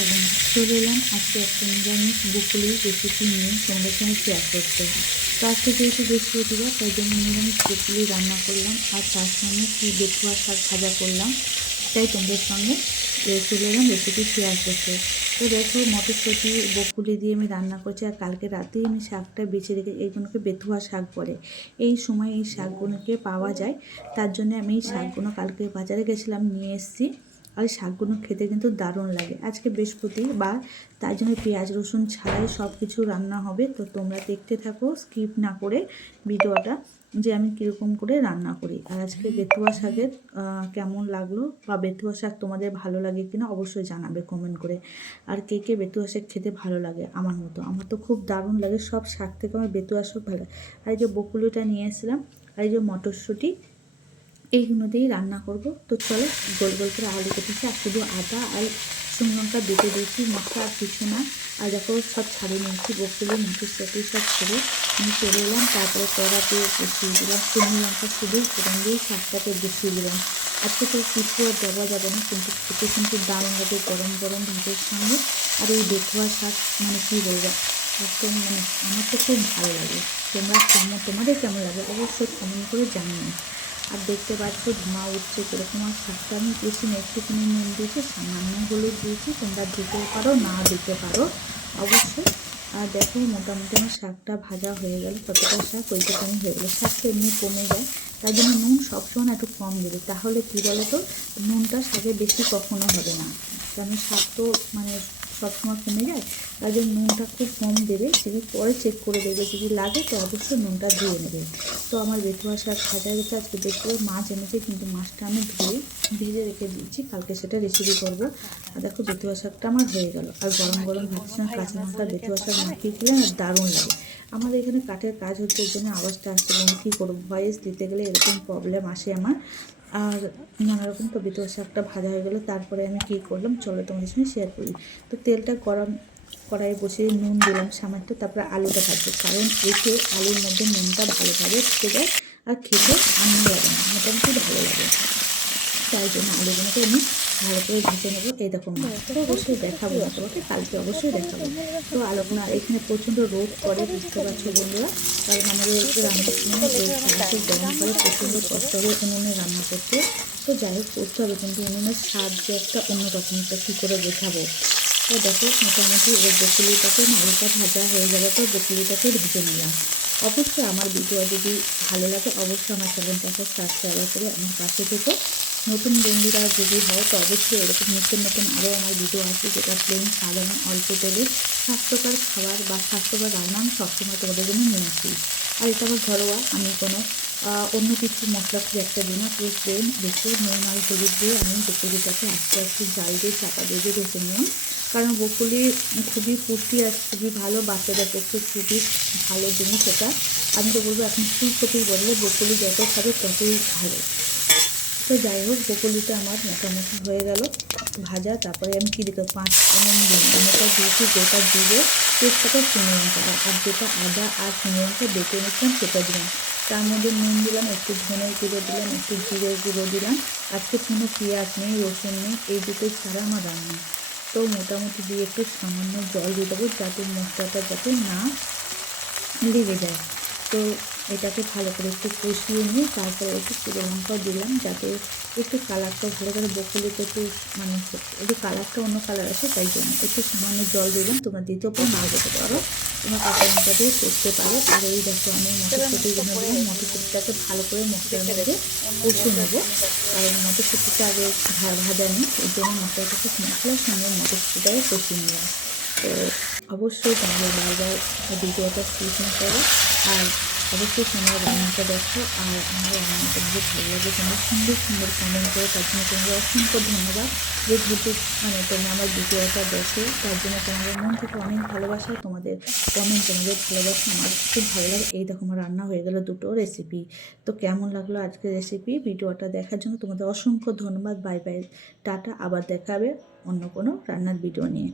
এবং চলে এলাম আজকে একটা নিরামিষ বকুলির রেসিপি নিয়ে তোমাদের সঙ্গে শেয়ার করতে। তো আজকে যেহেতু বৃহস্পতিবার, তাই জন্য নিরামিষ বকুলি রান্না করলাম আর তার সঙ্গে কি বেথুয়া শাক ভাজা করলাম, তাই তোমাদের সঙ্গে চলে এলাম রেসিপি শেয়ার করতে। তো দেখো, মটরশুঁটি বকুলি দিয়ে আমি রান্না করছি আর কালকে রাতেই আমি শাকটা বেছে রেখে, এইগুলোকে বেথুয়া শাক বলে। এই সময় এই শাকগুলোকে পাওয়া যায়, তার জন্য আমি এই শাকগুলো কালকে বাজারে গেছিলাম, নিয়ে এসেছি। আর শাকগুলো খেতে কিন্তু দারুণ লাগে। আজকে বৃহস্পতিবার, তাই জন্য পেঁয়াজ রসুন ছাড়াই সব কিছু রান্না হবে। তো তোমরা দেখতে থাকো স্কিপ না করে ভিডিওটা, যে আমি কীরকম করে রান্না করি। আর আজকে বেথুয়া শাকের কেমন লাগলো, বা বেথুয়া শাক তোমাদের ভালো লাগে কিনা অবশ্যই জানাবে কমেন্ট করে। আর কে কে বেথুয়া শাক খেতে ভালো লাগে আমার মতো, আমার তো খুব দারুণ লাগে। সব শাক থেকে আমার বেথুয়া শাক ভালো লাগে। আর এই যে বকুলিটা নিয়ে এসেছিলাম, আর এই যে মটরশুঁটি, এইগুলো দিয়েই রান্না করব। তো চলো, গোল গোল করে আলু কেটেছি আর শুধু আদা আর শুকনো লঙ্কা দুটো দিয়েছি, মশলা আর কিছু না। আর দেখো সব ছাড়িয়ে নিয়েছি, বকুলি মটরশুঁটি সব ছেড়ে আমি চলে এলাম। তারপরে কড়াতে বসিয়ে দিলাম শুকনো লঙ্কা, শুধু ফোড়ন দিয়ে শাকটাকে বসিয়ে দিলাম। আজকে তো কিছু আর দেওয়া যাবে না, কিন্তু খেতে কিন্তু দারুণ লাগে গরম গরম ভাতের সঙ্গে। আর এই বেথুয়া শাক মানে কী বলবো, একদম মানে আমার তো খুব ভালো লাগে। তোমাদের কেমন লাগে অবশ্যই কমেন্ট করে জানিও। আর দেখতে পাচ্ছ ধোঁয়া উঠছে কীরকম। আর শাকটা আমি বেশি না, একটুখানি নুন দিয়েছি, সামান্য হলুদ দিয়েছি, তোমরা দিতে পারো না দিতে পারো অবশ্যই। আর দেখো মোটামুটি আমার শাকটা ভাজা হয়ে গেল, কতটা শাক ওইটুখানি হয়ে গেলো। শাকটা এমনি কমে যায়, তাই জন্য নুন সবসময় একটু কম দেবে, তাহলে কী বলো তো, নুনটা শাকে বেশি কখনো হবে না। কারণ শাক তো মানে সবসময় কমে যায়, তাই জন্য নুনটা খুব কম দেবে। যদি পরে চেক করে দেবে, যদি লাগে তো অবশ্যই নুনটা দিয়ে নেবে। তো আমার বেথুয়া শাক ভাজা গেছে। আজকে দেখতে মাছ এনেছে, কিন্তু মাছটা আমি ধুয়ে ভেজে রেখে দিয়েছি, কালকে সেটা রেসিপি করবো। আর দেখো বেথুয়া শাকটা আমার হয়ে গেল। আর গরম গরম ভাতের সঙ্গে কাঁচা লঙ্কা বেথুয়া শাক মাখিয়ে খেলে আর দারুণ লাগে। আমাদের এখানে কাঠের কাজ হচ্ছে, এর জন্য আওয়াজটা আসছে, বন্ধু কী করবো, ভয়েস দিতে গেলে এরকম প্রবলেম আসে আমার। আর নানারকম। তো বেথুয়া শাকটা ভাজা হয়ে গেলো, তারপরে আমি কী করলাম চলো তোমাদের সঙ্গে শেয়ার করি। তো তেলটা গরম কড়াইয়ে বসিয়ে নুন দিলাম সামান্য, তারপরে আলুটা ভাজবো, কারণ এতে আলুর মধ্যে নুনটা ভালোভাবে ঢুকে যায় আর খেতে আনন্দ লাগে না, মোটামুটি ভালো লাগে। তাই জন্য আলুগুলোকে আমি ভালো করে ভেজে নেবো। এই দেখো মাছটা অবশ্যই দেখাবো না তোমাকে, কালকে অবশ্যই দেখাবো। তো আলুগুলো, এখানে প্রচণ্ড রোদ করে বুঝতে পারছো বন্ধুরা, কারণ আমাদের রান্নার সময় রোদ চারটে গরম করে প্রচণ্ড কষ্ট হবে উনুনে রান্না করতে। তো যাই হোক করতে হবে, কিন্তু উনুনের স্বাদ যে একটা অন্যরকমটা কী করে বোঝাবো। তো দেখো মোটামুটি এর বকুলিটাকে, আলুটা ভাজা হয়ে যাওয়ার পর বকুলিটাকে ভেজে নিলাম। অবশ্যই আমার ভিডিও যদি ভালো লাগে অবশ্যই আমার চ্যানেলটাকে সাবস্ক্রাইব করে আমার পাশে থেকে। নতুন বন্ধুরা যদি হয় তো অবশ্যই এরকম নতুন নতুন আরও আমার ভিডিও আছে, যেটা প্লেন সাধারণ অল্প তেলে স্বাস্থ্যকর খাবার বা স্বাস্থ্যকর রান্না আমি সবসময় তোমাদের জন্য নিয়ে আসি। আর এটা আমার ঘরোয়া, আমি কোনো অন্য কিছু মশলা খুব একটা দিই না, পুরো প্লেন রেখে নুন আর হলুদ দিয়ে আমি বকুলিটাকে আস্তে আস্তে জাল দিয়ে চাপা দিয়ে রেখে নিলাম। কারণ বকুলি খুবই পুষ্টি আর খুবই ভালো, বাচ্চাদের পক্ষে খুবই ভালো জিনিস এটা। আমি তো বলবো এখন ফুলকপির বদলে বকুলি যত খাবে ততই ভালো। তো যাই হোক, বকুলিটা আমার মোটামুটি হয়ে গেল ভাজা। তারপরে আমি কী দিতে 5 ফোড়ন দিই, এটা দিয়েছি গোটা জিরে, তেজপাতা, শুকনো লঙ্কা, আর যেটা আদা আর শুকনো লঙ্কা বেটে নিচ্ছিলাম সেটা দিলাম। তার মধ্যে নুন দিলাম, একটু ধনের গুঁড়ো দিলাম, একটু জিরের গুঁড়ো দিলাম। আজকে কোনো পেঁয়াজ নেই, রসুন নেই, এই দুটোই ছাড়া আমার রান্না। তো মোটামুটি দিয়ে একটু সামান্য জল দিয়ে দেবো, যাতে মশলাটা যাতে না লেগে যায়। তো এটাকে ভালো করে একটু কষিয়ে নিয়ে তারপরে একটু শুকনো লঙ্কা দিলাম, যাতে একটু কালারটা ভালো করে, বকুলিতে একটু মানে একটু কালারটা অন্য কালার আছে, তাই জন্য একটু সামান্য জল দিলাম। তোমরা দিতেও পারো নাও দিতে পারো, তোমরা কাঁচা লঙ্কা দিয়ে করতে পারো। আর এই দেখো আমি মটরশুঁটিগুলো দিলাম, মটরশুঁটিটাকে ভালো করে মশলার মধ্যে কষিয়ে নেবো, কারণ মটরশুঁটিটা আগে ভাজা নেই, এর জন্য মশলাটাকে মশলার সঙ্গে মটরশুঁটিটাকে কষিয়ে নিলাম। তো অবশ্যই তোমাদের বারবার ভিডিওটা স্কিপ না করো, আর অবশ্যই তোমরা রান্নাটা দেখো। আর আমার রান্নাটা যদি ভালো লাগে তোমরা সুন্দর সুন্দর কমেন্ট করো, তার জন্য তোমাদের অসংখ্য ধন্যবাদ। যে যেহেতু মানে তোমরা আমার ভিডিওটা দেখো, তার জন্য তোমাদের মন থেকে অনেক ভালোবাসা, তোমাদের কমেন্ট, তোমাদের ভালোবাসা আমার খুব ভালো লাগে। এই দেখো আমার রান্না হয়ে গেলো দুটো রেসিপি। তো কেমন লাগলো আজকের রেসিপি, ভিডিওটা দেখার জন্য তোমাদের অসংখ্য ধন্যবাদ। বাই বাই, টাটা, আবার দেখাবে অন্য কোনো রান্নার ভিডিও নিয়ে।